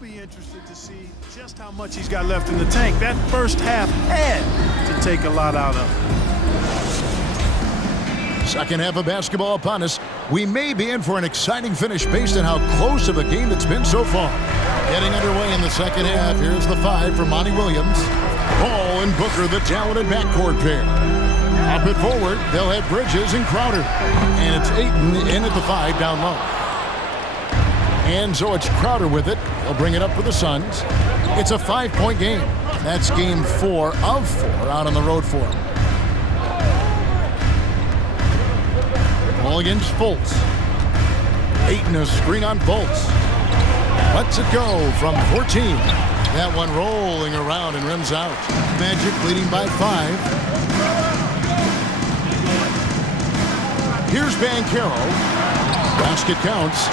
be interested to see just how much he's got left in the tank. That first half had to take a lot out of him. Second half of basketball upon us. We may be in for an exciting finish based on how close of a game it's been so far. Getting underway in the second half. Here's the 5 for Monty Williams. Paul and Booker, the talented backcourt pair. Up and forward, they'll have Bridges and Crowder. And it's Ayton in at the 5 down low. And so it's Crowder with it. He'll bring it up for the Suns. It's a 5-point game. That's game 4 of 4 out on the road for him. Ball against Fultz. Ayton a screen on Fultz. Lets it go from 14. That one rolling around and rims out. Magic leading by 5. Here's Banchero. Basket counts.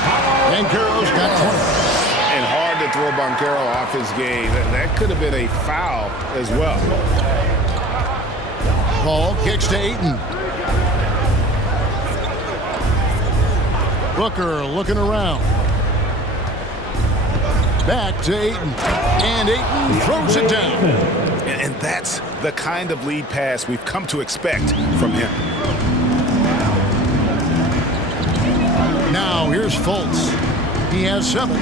Banchero's got 20. And hard to throw Banchero off his game. That could have been a foul as well. Paul kicks to Ayton. Booker looking around. Back to Ayton. And Ayton throws it down. And that's the kind of lead pass we've come to expect from him. Now here's Fultz. He has 7.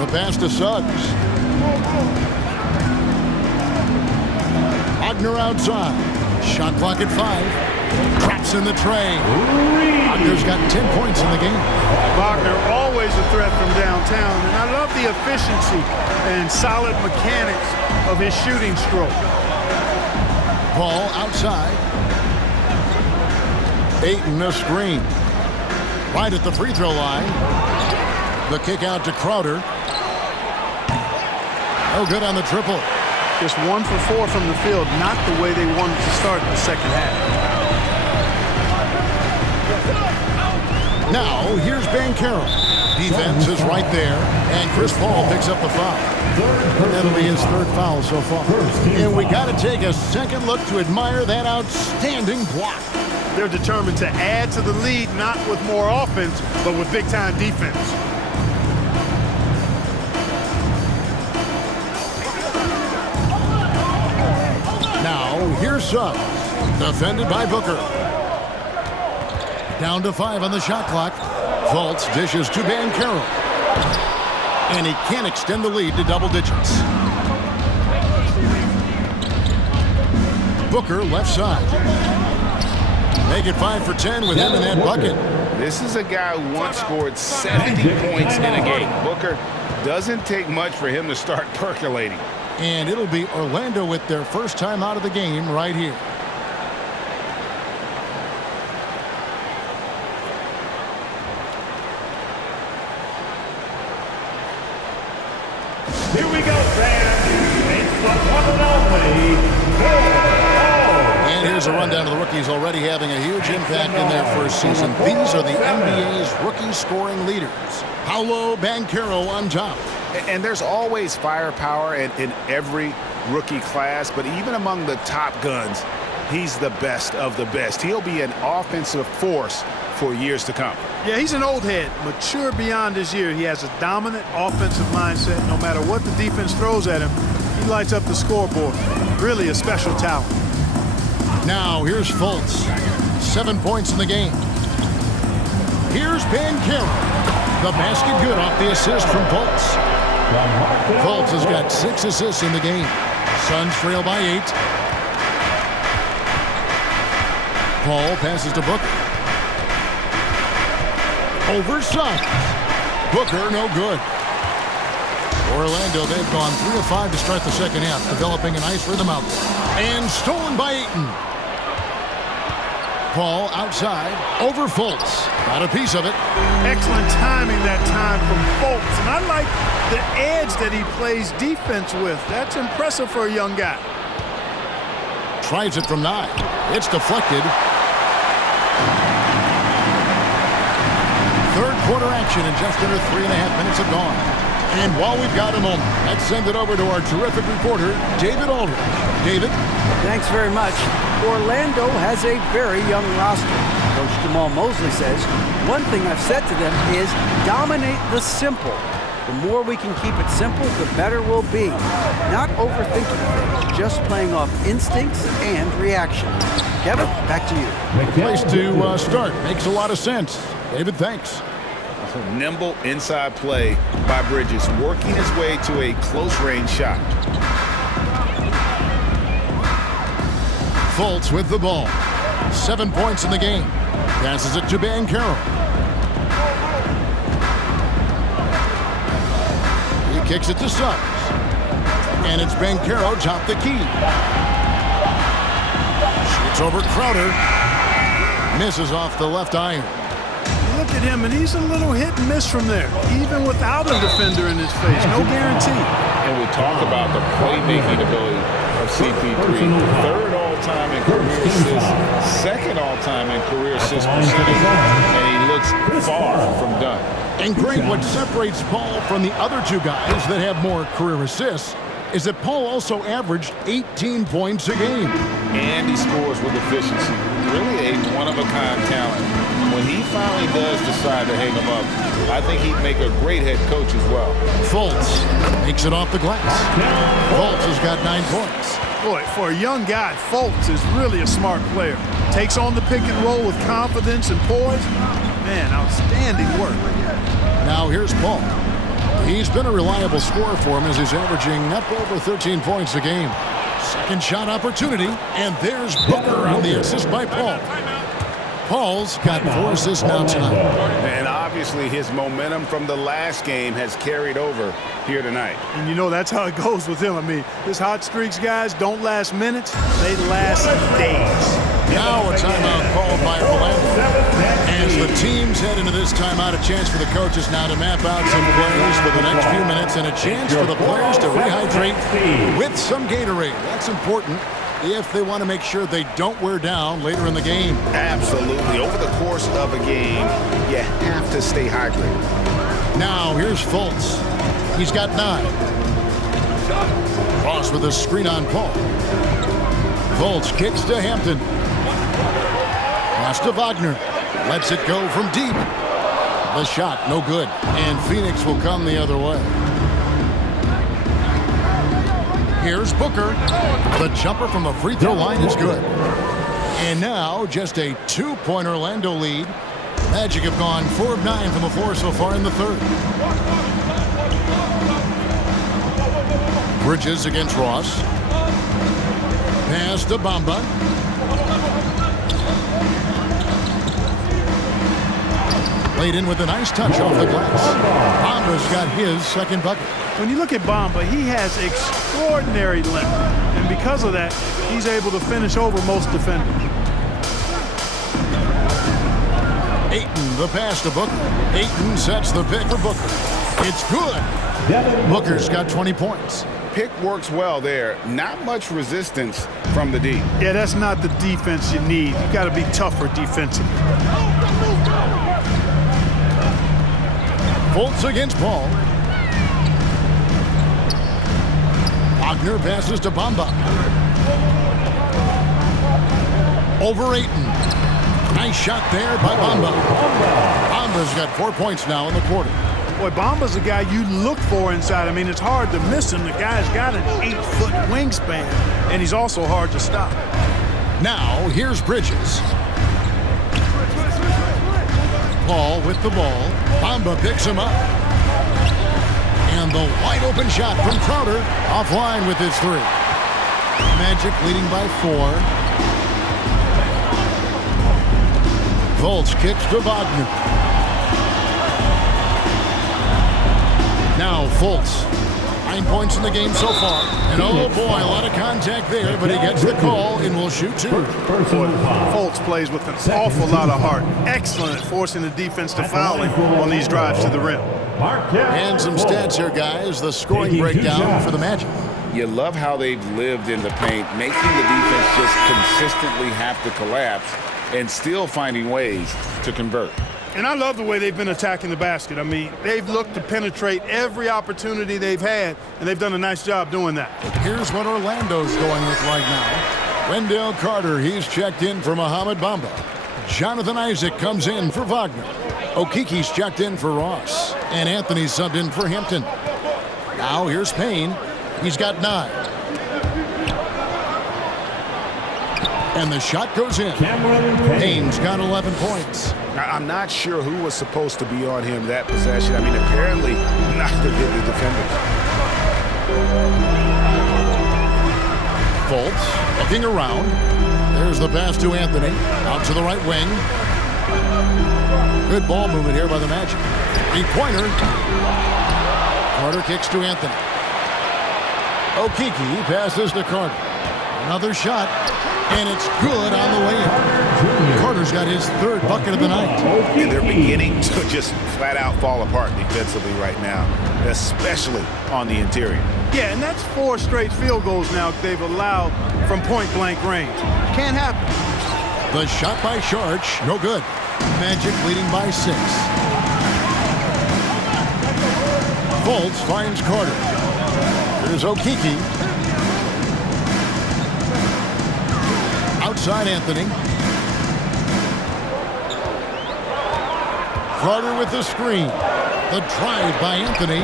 The pass to Suggs. Wagner outside. Shot clock at 5. Traps in the tray. Wagner's got 10 points in the game. Wagner always a threat from downtown, and I love the efficiency and solid mechanics of his shooting stroke. Ball outside. Ayton a screen. Right at the free throw line. The kick out to Crowder. No good on the triple. Just 1 for 4 from the field, not the way they wanted to start the second half. Now, here's Banchero. Defense is right there, and Chris Paul picks up the foul. That'll be his 3rd foul so far. And we got to take a second look to admire that outstanding block. They're determined to add to the lead, not with more offense, but with big-time defense. Now, here's Suggs. Defended by Booker. Down to 5 on the shot clock. Fultz dishes to Banchero. And he can't extend the lead to double digits. Booker left side. Make it 5 for 10 with him in that bucket. This is a guy who once scored 70 points in a game. Booker doesn't take much for him to start percolating. And it'll be Orlando with their first time out of the game right here. Here we go, fans. It's the one and only And here's a rundown of the rookies already having a huge impact in their first season. These are the NBA's rookie scoring leaders. Paolo Banchero on top. And there's always firepower in every rookie class, but even among the top guns, he's the best of the best. He'll be an offensive force for years to come. Yeah, he's an old head, mature beyond his year. He has a dominant offensive mindset. No matter what the defense throws at him, he lights up the scoreboard. Really a special talent. Now here's Fultz. 7 points in the game. Here's Banchero. The basket good off the assist from Fultz. Fultz has got 6 assists in the game. Suns trail by 8. Paul passes to Booker. Over Suggs. Booker, no good. Orlando, they've gone 3 of 5 to start the second half, developing a nice rhythm out there. And stolen by Ayton. Paul outside, over Fultz. Got a piece of it. Excellent timing that time from Fultz. And I like the edge that he plays defense with. That's impressive for a young guy. Tries it from 9. It's deflected. Third quarter action in just under 3.5 minutes have gone. And while we've got a moment, let's send it over to our terrific reporter, David Aldridge. David? Thanks very much. Orlando has a very young roster. Coach Jamal Mosley says, one thing I've said to them is dominate the simple. The more we can keep it simple, the better we'll be. Not overthinking things, just playing off instincts and reaction. Kevin, back to you. Place to start. Makes a lot of sense. David, thanks. Nimble inside play by Bridges, working his way to a close-range shot. Fultz with the ball. 7 points in the game. Passes it to Banchero. He kicks it to Suggs. And it's Banchero top the key. Shoots over Crowder. Misses off the left iron. Look at him, and he's a little hit and miss from there, even without a defender in his face. No guarantee. And we talk about the playmaking ability of CP3. Third all-time in career assists, second all-time in career assist percentage, and he looks far from done. And Greg, what separates Paul from the other two guys that have more career assists is that Paul also averaged 18 points a game. And he scores with efficiency. Really a one-of-a-kind talent. When he finally does decide to hang him up, I think he'd make a great head coach as well. Fultz makes it off the glass. Fultz has got 9 points. Boy, for a young guy, Phx is really a smart player. Takes on the pick and roll with confidence and poise. Man, outstanding work. Now here's Paul. He's been a reliable scorer for him as he's averaging up over 13 points a game. Second shot opportunity, and there's Booker on the assist by Paul. Paul's got 4 assists now tonight. And obviously his momentum from the last game has carried over here tonight. And you know that's how it goes with him. I mean, his hot streaks, guys, don't last minutes. They last days. Now a timeout called by Orlando. As the teams head into this timeout, a chance for the coaches now to map out some plays for the next few minutes and a chance for the players to rehydrate with some Gatorade. That's important if they want to make sure they don't wear down later in the game. Absolutely. Over the course of a game, you have to stay hydrated. Now here's Fultz. He's got 9. Ross with a screen on Paul. Fultz kicks to Hampton. Pass to Wagner. Lets it go from deep. The shot, no good. And Phoenix will come the other way. Here's Booker. The jumper from the free throw line is good. And now just a 2-point Orlando lead. Magic have gone 4 of 9 from the floor so far in the third. Bridges against Ross. Pass to Bamba. Played in with a nice touch off the glass. Bamba's got his second bucket. When you look at Bamba, he has extraordinary length. And because of that, he's able to finish over most defenders. Ayton, the pass to Booker. Ayton sets the pick for Booker. It's good. Booker's got 20 points. Pick works well there. Not much resistance from the D. Yeah, that's not the defense you need. You got to be tougher defensively. Fultz against Paul. Wagner passes to Bamba. Over Ayton. Nice shot there by Bamba. Bamba's got 4 points now in the quarter. Boy, Bamba's a guy you look for inside. I mean, it's hard to miss him. The guy's got an 8-foot wingspan, and he's also hard to stop. Now, here's Bridges. Paul with the ball. Bamba picks him up. And the wide open shot from Crowder offline with his 3. Magic leading by 4. Fultz kicks to Wagner. Now Fultz. 9 points in the game so far. And oh boy, a lot of contact there, but he gets the call and will shoot 2. Fultz plays with an awful lot of heart. Excellent at forcing the defense to foul him on these drives to the rim. And some stats here, guys. The scoring breakdown for the Magic. You love how they've lived in the paint, making the defense just consistently have to collapse and still finding ways to convert. And I love the way they've been attacking the basket. I mean, they've looked to penetrate every opportunity they've had, and they've done a nice job doing that. Here's what Orlando's going with right now. Wendell Carter, he's checked in for Mohamed Bamba. Jonathan Isaac comes in for Wagner. Okiki's checked in for Ross. And Anthony's subbed in for Hampton. Now here's Payne. He's got 9. And the shot goes in. Payne's got 11 points. I'm not sure who was supposed to be on him that possession. I mean, apparently neither did the defenders. Fultz looking around. There's the pass to Anthony. Out to the right wing. Good ball movement here by the Magic. 3-pointer. Carter kicks to Anthony. Okiki passes to Carter. Another shot. And it's good on the way in. Carter's got his 3rd bucket of the night. And they're beginning to just flat out fall apart defensively right now, especially on the interior. Yeah, and that's 4 straight field goals now they've allowed from point-blank range. Can't happen. The shot by Sharch, no good. Magic leading by 6. Fultz finds Carter. Here's Okiki. Outside Anthony. Carter with the screen. The drive by Anthony.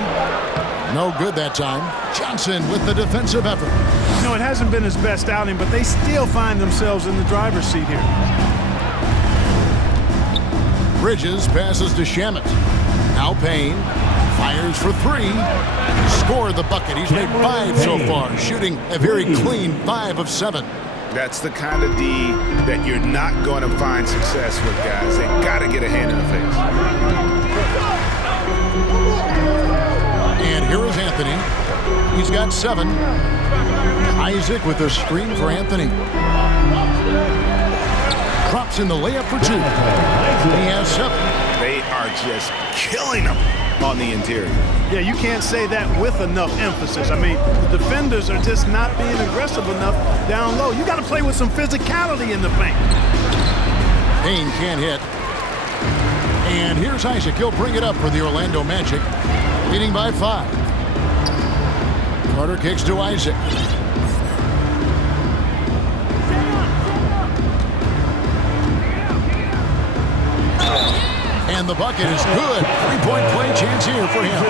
No good that time. Johnson with the defensive effort. You know, it hasn't been his best outing, but they still find themselves in the driver's seat here. Bridges passes to Shamet. Now Payne fires for 3. Scored the bucket. He's made 5 so far, shooting a very clean 5 of 7. That's the kind of D that you're not going to find success with, guys. They got to get a hand in the face. And here is Anthony. He's got 7. Isaac with a screen for Anthony. Drops in the layup for 2. He has 7. They are just killing them on the interior. Yeah, you can't say that with enough emphasis. I mean, the defenders are just not being aggressive enough down low. You got to play with some physicality in the paint. Payne can't hit. And here's Isaac. He'll bring it up for the Orlando Magic, leading by 5. Carter kicks to Isaac. And the bucket is good. 3-point play chance here for him.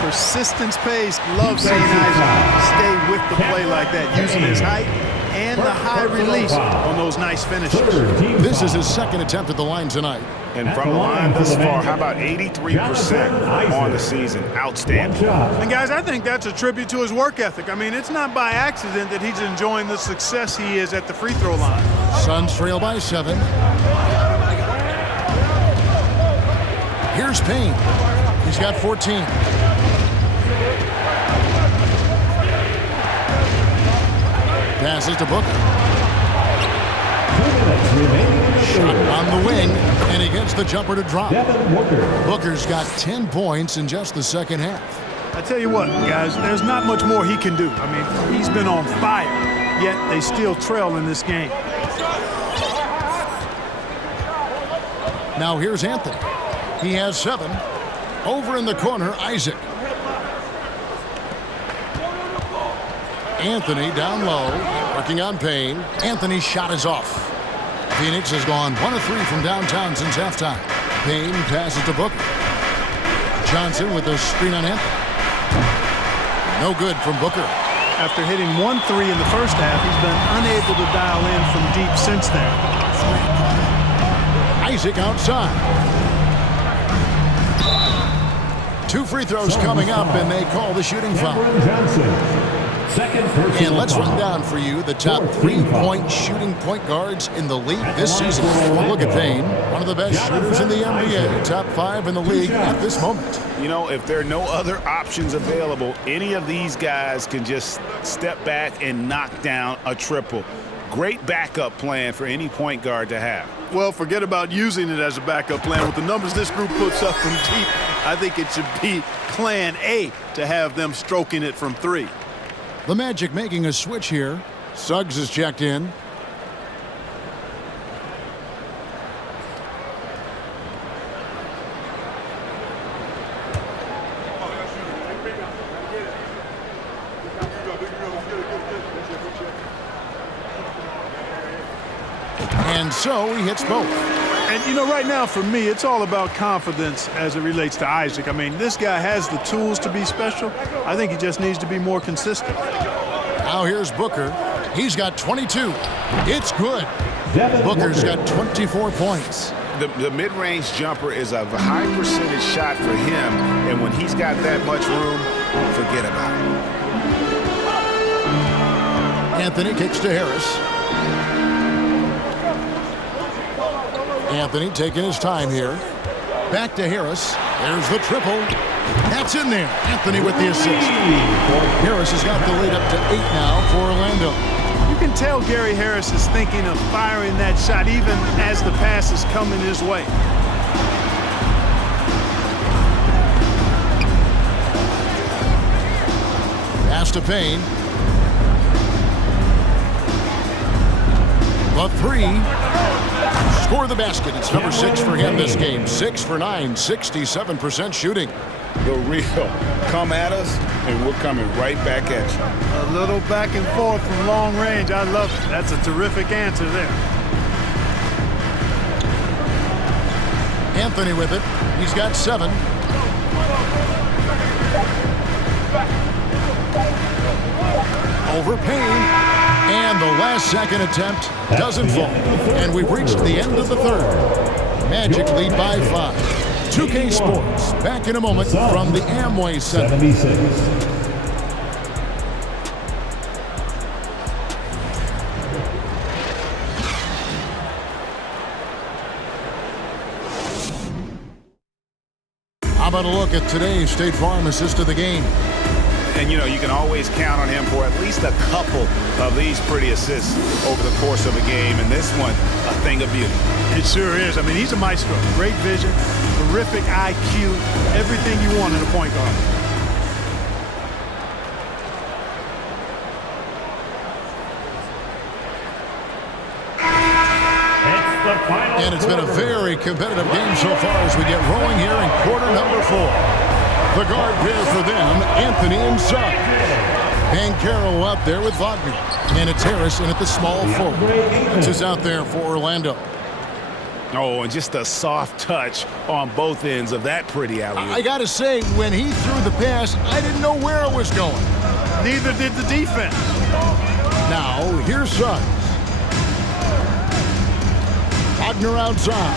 Persistence pays. Love seeing Isaac stay with the play like that, using his height and the high release on those nice finishes. This is his 2nd attempt at the line tonight. And from the line thus far, how about 83% on the season? Outstanding. And guys, I think that's a tribute to his work ethic. I mean, it's not by accident that he's enjoying the success he is at the free throw line. Suns trail by 7. Here's Payne. He's got 14. Passes to Booker. Shot on the wing, and he gets the jumper to drop. Booker's got 10 points in just the 2nd half. I tell you what, guys, there's not much more he can do. I mean, he's been on fire, yet they still trail in this game. Now here's Anthony. He has 7. Over in the corner, Isaac. Anthony down low, working on Payne. Anthony's shot is off. Phoenix has gone 1 of 3 from downtown since halftime. Payne passes to Booker. Johnson with a screen on Anthony. No good from Booker. After hitting 1 3 in the first half, he's been unable to dial in from deep since then. Isaac outside. 2 free throws coming up, and they call the shooting foul. And let's run down for you the top 3-point shooting point guards in the league this season. Look at Payne, one of the best shooters in the NBA, top 5 in the league at this moment. You know, if there are no other options available, any of these guys can just step back and knock down a triple. Great backup plan for any point guard to have. Well, forget about using it as a backup plan. With the numbers this group puts up from deep, I think it should be plan A to have them stroking it from 3. The Magic making a switch here. Suggs is checked in. And so he hits both. And, you know, right now for me, it's all about confidence as it relates to Isaac. I mean, this guy has the tools to be special. I think he just needs to be more consistent. Now here's Booker. He's got 22. It's good. Booker's got 24 points. The mid-range jumper is a high percentage shot for him, and when he's got that much room, forget about it. Anthony kicks to Harris. Anthony taking his time here. Back to Harris. There's the triple. That's in there. Anthony with the assist. Harris has got the lead up to 8 now for Orlando. You can tell Gary Harris is thinking of firing that shot even as the pass is coming his way. Pass to Payne. The three. Score the basket. It's number 6 for him this game. 6 for 9, 67% shooting. The real come at us, and we're coming right back at you. A little back and forth from long range. I love it. That's a terrific answer there. Anthony with it. He's got 7. Over Payne. And the last second attempt doesn't fall. And we've reached the end of the third. Magic lead by 5. 2K Sports, back in a moment from the Amway Center. 76. How about a look at today's State Farm assist of the game? And, you know, you can always count on him for at least a couple of these pretty assists over the course of a game. And this one, a thing of beauty. It sure is. I mean, he's a maestro. Great vision, terrific IQ, everything you want in a point guard. And it's been a very competitive game so far as we get rolling here in quarter number 4. The guard pair for them, Anthony and Son. Banchero up there with Wagner. And it's Harrison at the small forward. This is out there for Orlando. Oh, and just a soft touch on both ends of that pretty alley-oop. I got to say, when he threw the pass, I didn't know where it was going. Neither did the defense. Now, here's Suggs. Wagner outside.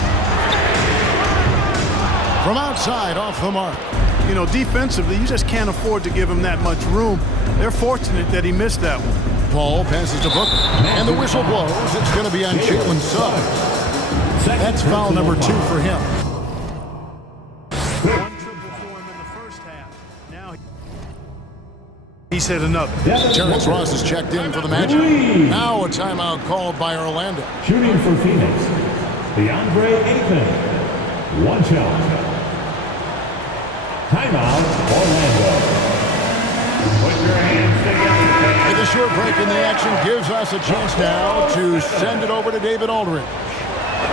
From outside, off the mark. You know, defensively, you just can't afford to give him that much room. They're fortunate that he missed that one. Paul passes to Booker. And the whistle blows. It's going to be on Jalen Suggs. That's foul number 2 for him. One triple for him in the first half. Now he's hit another. Terrence Ross is checked in for the Magic. Now a timeout called by Orlando. Shooting for Phoenix, DeAndre Ayton. 1 shot. Timeout, Orlando. Put your hands together. With a short break in the action gives us a chance now to send it over to David Aldridge.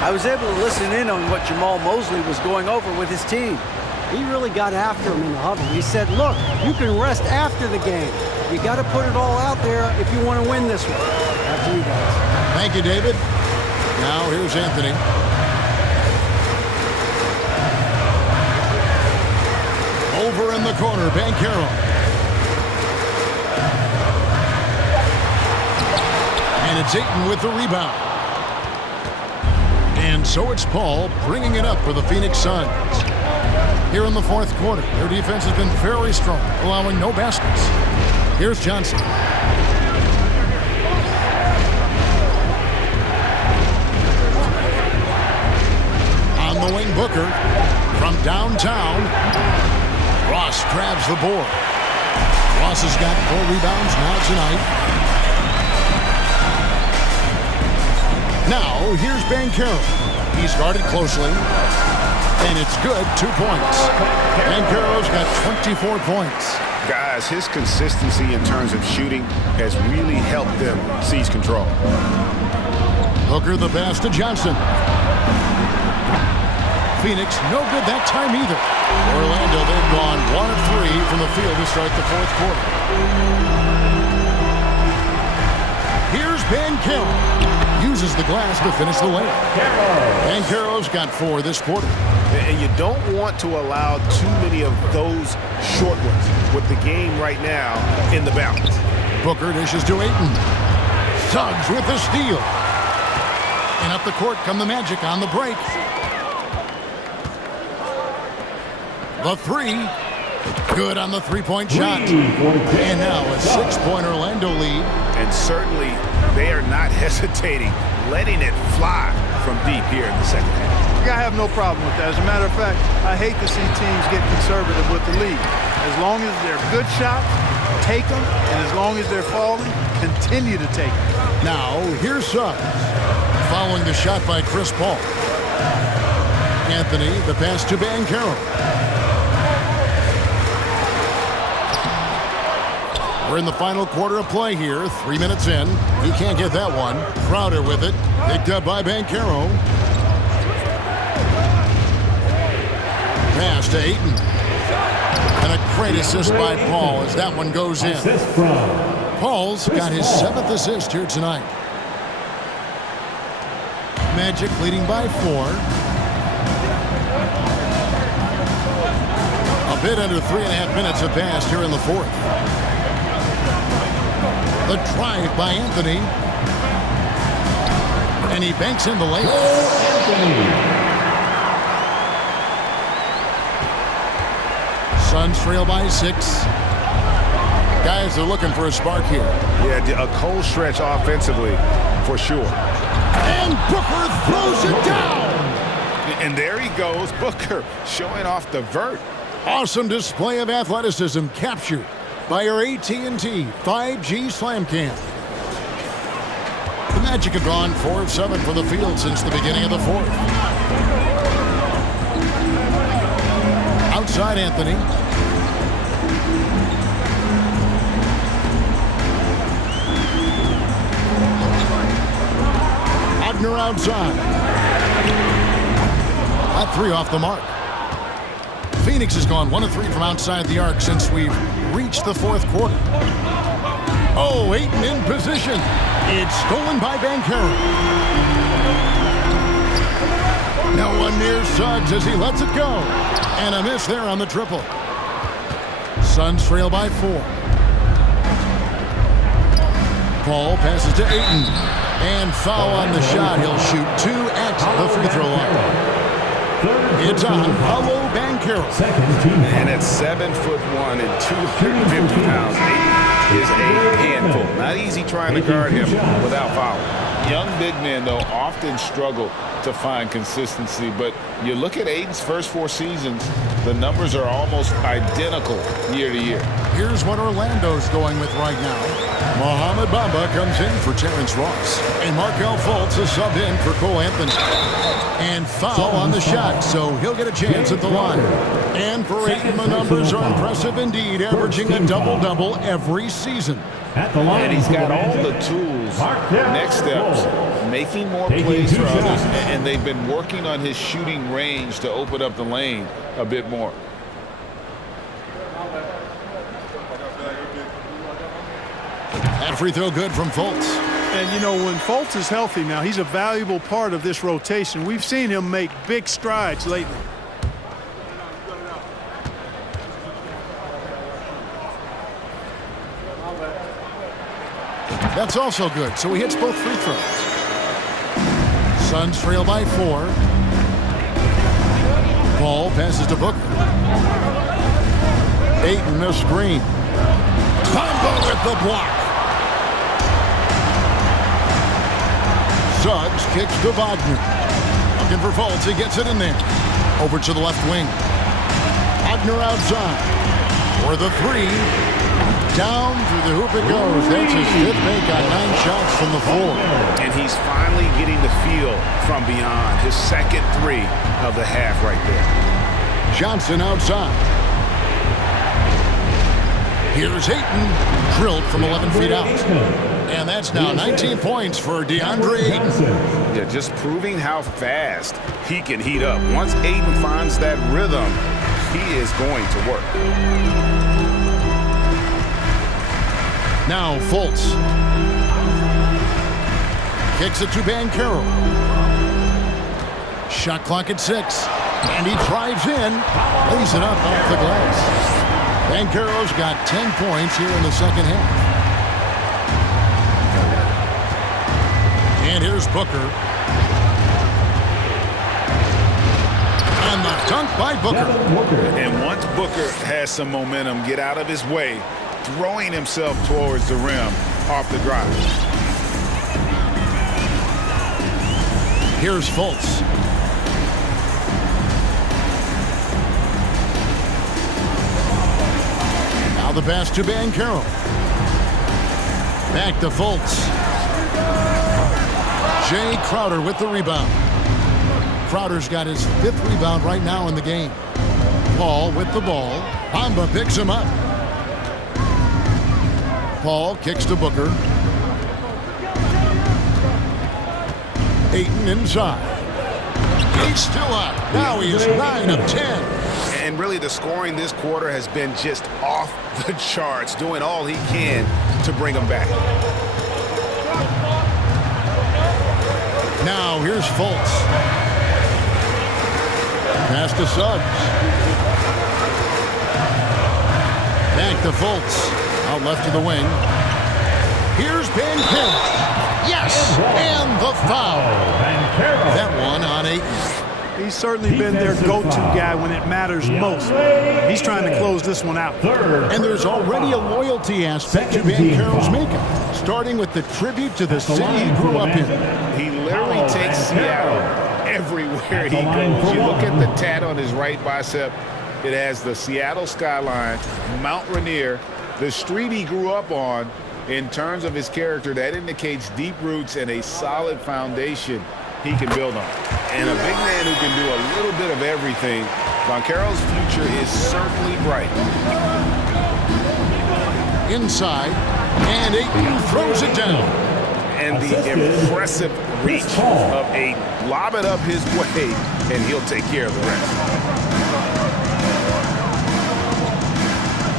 I was able to listen in on what Jamal Mosley was going over with his team. He really got after him in the huddle. He said, look, you can rest after the game. You got to put it all out there if you want to win this one. After you guys. Thank you, David. Now here's Anthony. Over in the corner, Banchero. And it's Ayton with the rebound. And so it's Paul bringing it up for the Phoenix Suns. Here in the 4th quarter, their defense has been very strong, allowing no baskets. Here's Johnson. On the wing, Booker. From downtown, Ross grabs the board. Ross has got 4 rebounds now tonight. Now, here's Banchero. He's guarded closely. And it's good, 2 points. Banchero's got 24 points. Guys, his consistency in terms of shooting has really helped them seize control. Booker the pass to Johnson. Phoenix, no good that time either. Orlando, they've gone 1 of 3 from the field to start the 4th quarter. Here's Banchero. uses the glass to finish the layup. Banchero's got 4 this quarter. And you don't want to allow too many of those short ones with the game right now in the balance. Booker dishes to Ayton. Suggs with the steal. And up the court come the Magic on the break. The 3. Good on the three-point shot. And now a 6-point Orlando lead. And certainly they are not hesitating, letting it fly from deep here in the second half. I have no problem with that. As a matter of fact, I hate to see teams get conservative with the lead. As long as they're good shots, take them. And as long as they're falling, continue to take them. Now, here's Suggs. Following the shot by Chris Paul. Anthony, the pass to Banchero. We're in the final quarter of play here. 3 minutes in. He can't get that one. Crowder with it. Picked up by Banchero. Pass to Ayton. And a great assist by Paul as that one goes in. Paul's got his 7th assist here tonight. Magic leading by 4. A bit under 3.5 minutes have passed here in the 4th. The drive by Anthony. And he banks in the layup. Suns trail by 6. Guys are looking for a spark here. Yeah, a cold stretch offensively for sure. And Booker throws it down. And there he goes, Booker, showing off the vert. Awesome display of athleticism captured by our AT&T 5G Slam Cam. The Magic have gone 4 of 7 for the field since the beginning of the 4th. Outside Anthony. Wagner outside. That 3 off the mark. Phoenix has gone 1 of 3 from outside the arc since we've reached the 4th quarter. Oh, Ayton in position. It's stolen by Banchero. No one near Suggs as he lets it go. And a miss there on the triple. Suns trail by 4. Paul passes to Ayton. And foul on the shot. He'll shoot 2 at the free throw line. It's on Paolo Banchero. And at 7'1" and 250 pounds, Ayton is a handful. Not easy trying to guard him without fouling. Young big men, though, often struggle to find consistency. But you look at Ayton's first 4 seasons, the numbers are almost identical year to year. Here's what Orlando's going with right now. Mohamed Bamba comes in for Terrence Ross. And Markelle Fultz is subbed in for Cole Anthony. And foul on the shot, so he'll get a chance at the line. And for Ayton, the numbers are impressive indeed, averaging a double-double every season. And he's got all the tools. Next steps, making more plays for others, and they've been working on his shooting range to open up the lane a bit more. That free throw good from Fultz. And, you know, when Fultz is healthy now, he's a valuable part of this rotation. We've seen him make big strides lately. That's also good, so he hits both free throws. Suns trail by 4. Paul passes to Booker. Ayton a screen. Bamba with the block. Suggs kicks to Wagner. Looking for Fultz. He gets it in there. Over to the left wing. Wagner outside. For the 3. Down through the hoop it goes. That's his 5th make on 9 shots from the floor. And he's finally getting the feel from beyond. His second 3 of the half right there. Johnson outside. Here's Ayton. Drilled from 11 feet out. And that's now 19 points for DeAndre Ayton. Yeah, just proving how fast he can heat up. Once Ayton finds that rhythm, he is going to work. Now Fultz. Kicks it to Banchero. Shot clock at 6. And he drives in. Lays it up off the glass. Banchero's got 10 points here in the second half. And here's Booker. And the dunk by Booker. And once Booker has some momentum, get out of his way, throwing himself towards the rim off the drive. Here's Fultz. Now the pass to Banchero. Back to Fultz. Jay Crowder with the rebound. Crowder's got his 5th rebound right now in the game. Paul with the ball. Bamba picks him up. Paul kicks to Booker. Ayton inside. He's still up. Now he is 9 of 10. And really the scoring this quarter has been just off the charts, doing all he can to bring them back. Now here's Fultz. Pass to Suggs. Back to Fultz. Out left to the wing. Here's Banchero. Yes! And the foul. That one on Ayton. He's certainly been their go-to guy when it matters most. He's trying to close this one out. And there's already a loyalty aspect to Banchero's makeup, starting with the tribute to the city he grew up in. He literally takes Seattle everywhere he goes. You look at the tat on his right bicep. It has the Seattle skyline, Mount Rainier, the street he grew up on. In terms of his character, that indicates deep roots and a solid foundation he can build on. And a big man who can do a little bit of everything. Banchero's future is certainly bright. Inside, and Ayton throws it down. And the impressive reach of Ayton. Lob it up his way, and he'll take care of the rest.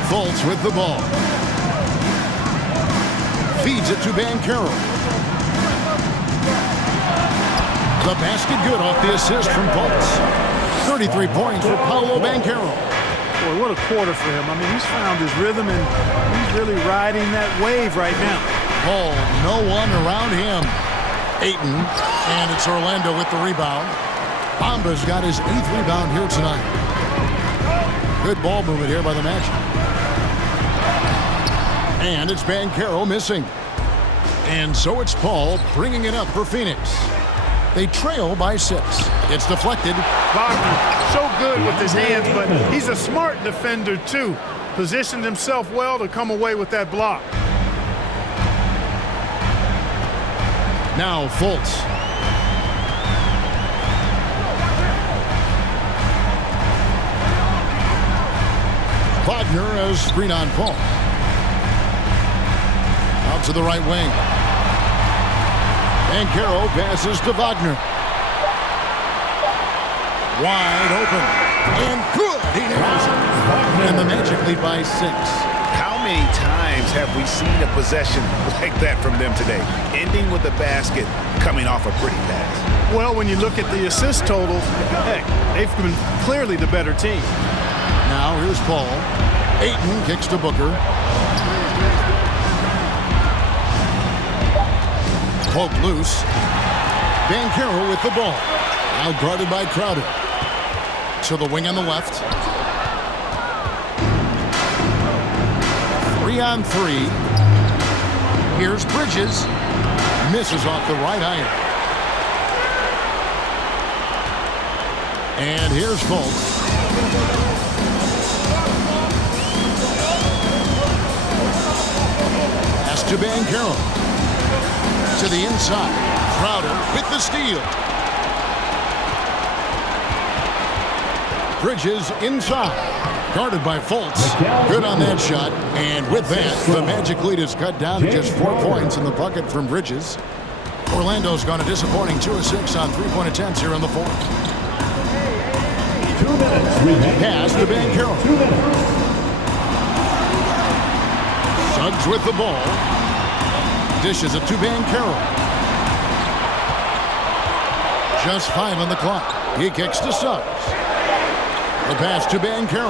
Fultz with the ball. Feeds it to Banchero. The basket good off the assist from Fultz. 33 points for Paolo Banchero. Boy, what a quarter for him. I mean, he's found his rhythm, and he's really riding that wave right now. Paul, no one around him. Ayton, and it's Orlando with the rebound. Bamba's got his 8th rebound here tonight. Good ball movement here by the Magic. And it's Banchero missing. And so it's Paul bringing it up for Phoenix. They trail by 6. It's deflected. Wagner, so good with his hands, but he's a smart defender, too. Positioned himself well to come away with that block. Now Fultz. Wagner as screen on Paul. Out to the right wing. Banchero passes to Wagner. Wide open. And good. He nails it. And the Magic lead by 6. How many times have we seen a possession like that from them today? Ending with a basket, coming off a pretty pass. Well, when you look at the assist totals, heck, they've been clearly the better team. Now here's Paul. Ayton kicks to Booker. Poke loose. Banchero with the ball. Now guarded by Crowder. To the wing on the left. 3-on-3. Here's Bridges. Misses off the right iron. And here's Fultz. Pass to Banchero. To the inside. Crowder with the steal. Bridges inside. Guarded by Fultz. Good on that shot. And with that, the Magic lead is cut down to just 4 points in the bucket from Bridges. Orlando's gone a disappointing 2 of 6 on 3-point attempts here in the fourth. 2 minutes. Pass to Banchero. 2 minutes. Suggs with the ball. Dishes it to Banchero. Just 5 on the clock. He kicks to Suggs. The pass to Banchero.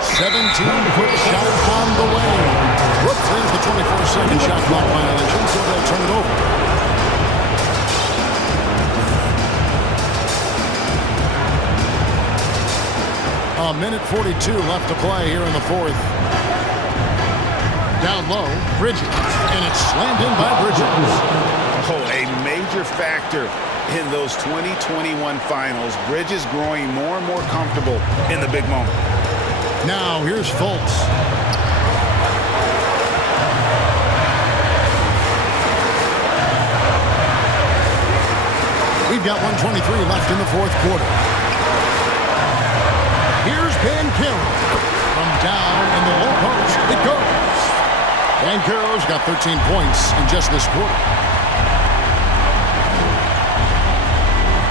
17-foot shot on the way. Whoops, there's the 24-second shot clock violation, so they'll turn it over. A minute 42 left to play here in the fourth. Down low, Bridges, and it's slammed in by Bridges. Oh, a major factor in those 2021 finals. Bridges growing more and more comfortable in the big moment. Now here's Fultz. We've got 1:23 left in the fourth quarter. Here's Banchero. From down in the low post, it goes. Banchero's got 13 points in just this quarter.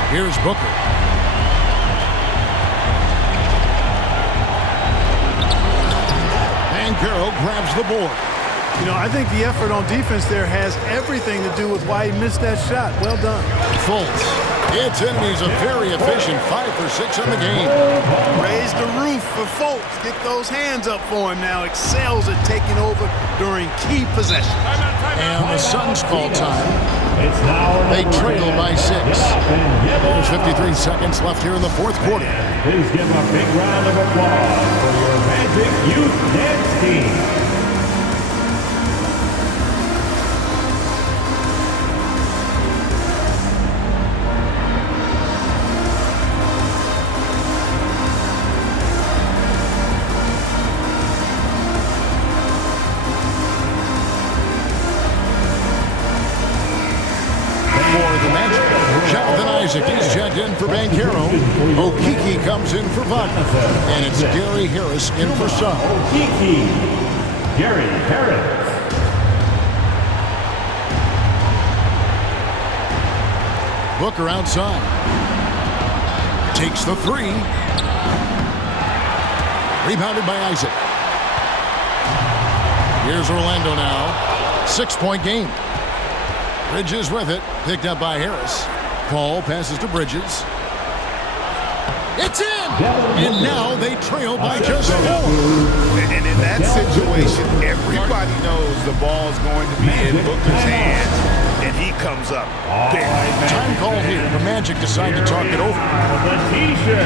Here's Booker. Banchero grabs the board. You know, I think the effort on defense there has everything to do with why he missed that shot. Well done. Fultz. It's in. He's a very efficient 5 for 6 on the game. Raise the roof for Fultz. Get those hands up for him now. Excels at taking over during key possessions. And the Suns call time. They trail by 6. There's 53 seconds left here in the fourth quarter. Please give a big round of applause for your Magic Youth Dance Team. He's checked in for Banchero. Okeke comes in for Wagner. And it's Gary Harris in for Suggs. Okeke, Gary Harris. Booker outside. Takes the 3. Rebounded by Isaac. Here's Orlando now. 6-point game. Bridges with it. Picked up by Harris. Paul passes to Bridges. It's in! And now they trail by just 4. And in that situation, everybody knows the ball is going to be in Booker's hands, and he comes up big. Time call here. The Magic decide to talk it over.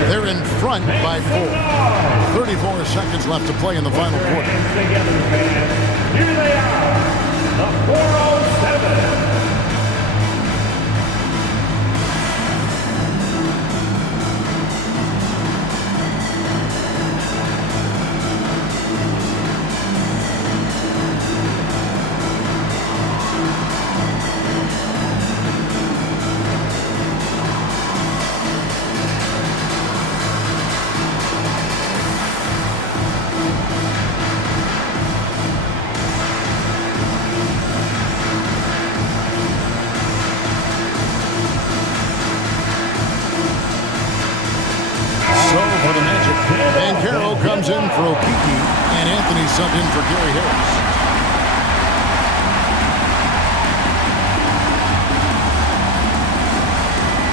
They're in front by 4. 34 seconds left to play in the final quarter. Here they are, the 407. Banchero comes in for Okeke, and Anthony subbed in for Gary Harris.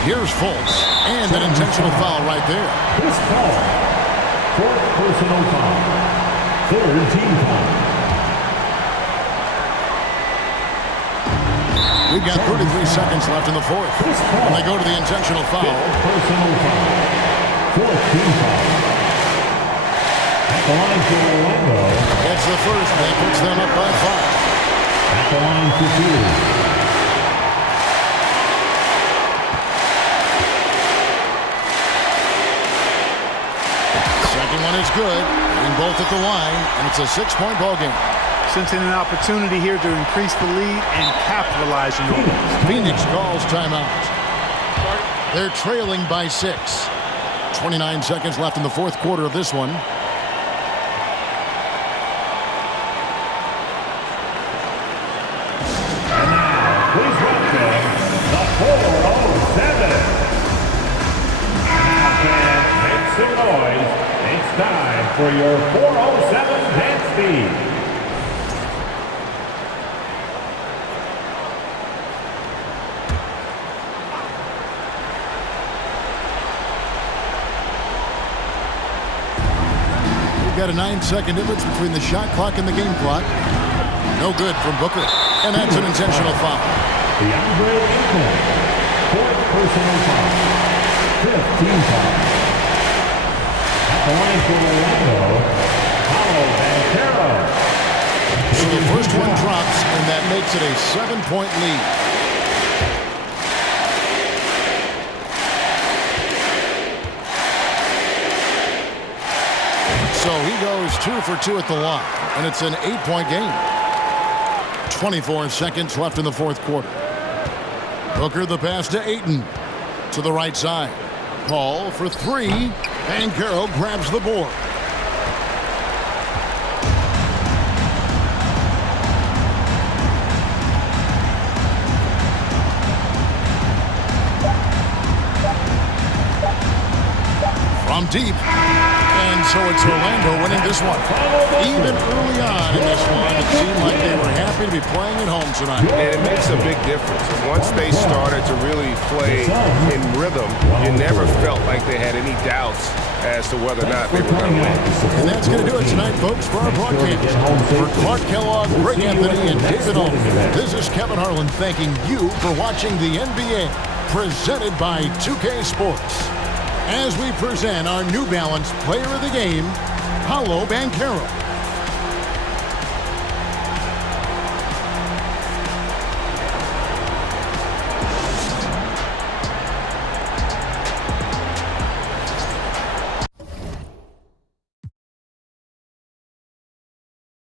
Here's Fultz, and an intentional foul right there. This foul, 4th personal foul, 3rd team foul. We've got 33 seconds left in the fourth. And they go to the intentional foul. Personal foul, 4th team foul. At the line for Orlando. It's the first that puts them up by 5. At the line for 2. Second one is good. Getting both at the line, and it's a 6-point ball game. Sensing an opportunity here to increase the lead and capitalizing on it. Phoenix calls timeout. They're trailing by 6. 29 seconds left in the fourth quarter of this one. Please welcome the 407. Now, fans, make some noise. It's time for your 407 dance team. We've got a 9-second difference between the shot clock and the game clock. No good from Booker. And that's an intentional foul. DeAndre Ayton, fourth personal foul. 5th team foul. At the line for Orlando, Paolo Banchero. So the first one drops, and that makes it a 7-point lead. So he goes 2 for 2 at the line, and it's an 8-point game. 24 seconds left in the fourth quarter. Booker the pass to Ayton. To the right side. Paul for 3. Banchero grabs the board. From deep. And so it's Orlando winning this one. Even early on in this one, it seemed like they were happy to be playing at home tonight. And it makes a big difference. Once they started to really play in rhythm, you never felt like they had any doubts as to whether or not they were going to win. And that's going to do it tonight, folks, for our broadcast. For Clark Kellogg, Greg Anthony, and David Olin, this is Kevin Harlan thanking you for watching the NBA, presented by 2K Sports. As we present our New Balance Player of the Game, Paolo Banchero.